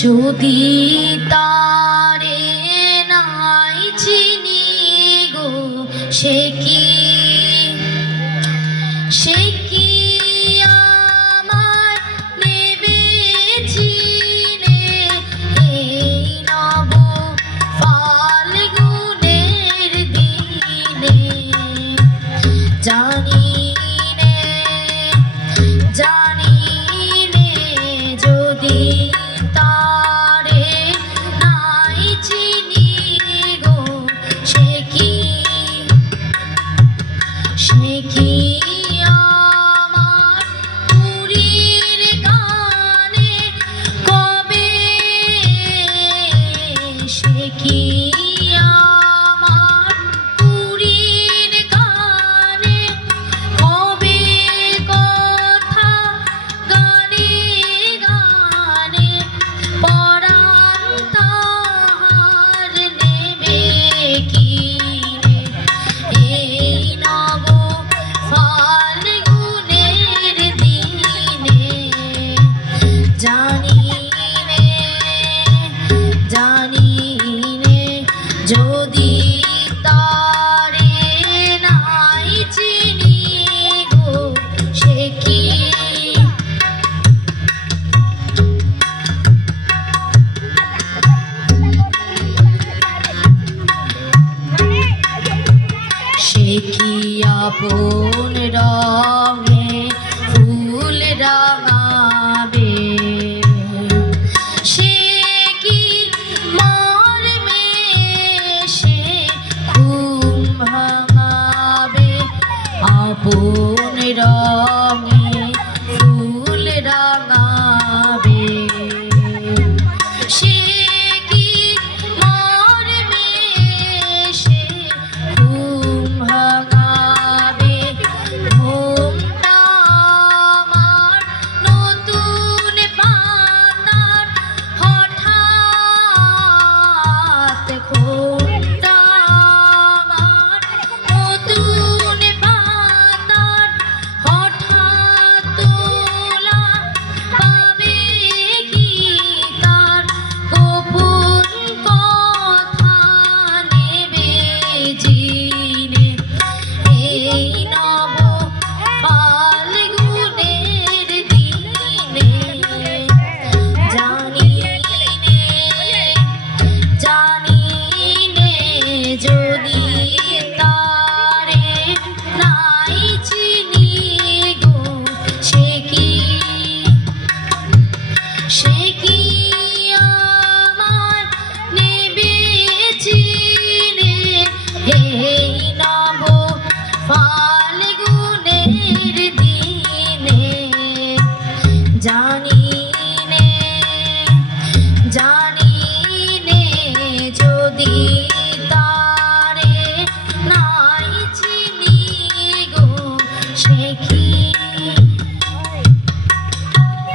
যদি তারে নাই চিনি গো সে কি আমার নেবে চিনে এই নব ফাল্গুনের দিনে জানি নে যদি তারে নাই চিনি গো সে কি আমার পুরীর গানে কবে সে কি আমার পুরীর গানে কবে কথা গানে গানে পরাণ তাহার নেবে কি এই নব ফাল্গুনের দিনে জানি নে যদি তারে নাই চিনি গো সে কি আপন